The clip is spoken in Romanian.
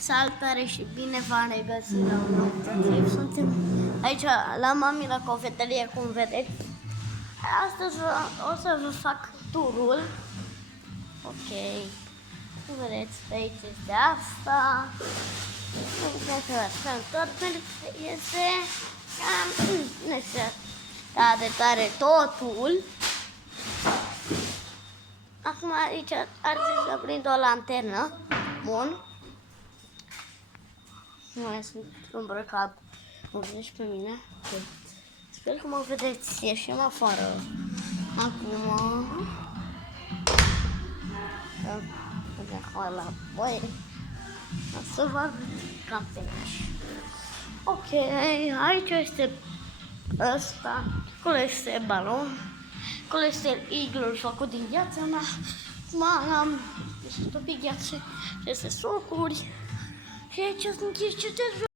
Salutare și bine v-am regăsit la un nou clip. Suntem aici la mami la cofetărie, cum vedeți. Astăzi o să vă fac turul. Ok. Cum vedeți, pe aici este asta. Este cam, nu știu, de tare totul. Acum aici ar trebui să prind o lanternă. Bun. Nu mai sunt îmbrăcat. Mă vedeți pe mine? Okay. Sper că mă vedeți. Ieșim afară. Acum. La voi. Să vă cam pe aici. Ok, aici este ăsta. Acolo este balon. Acolo este iglul făcut din gheață. Acum am stopit gheață. Și este socuri. Și aici sunt chestii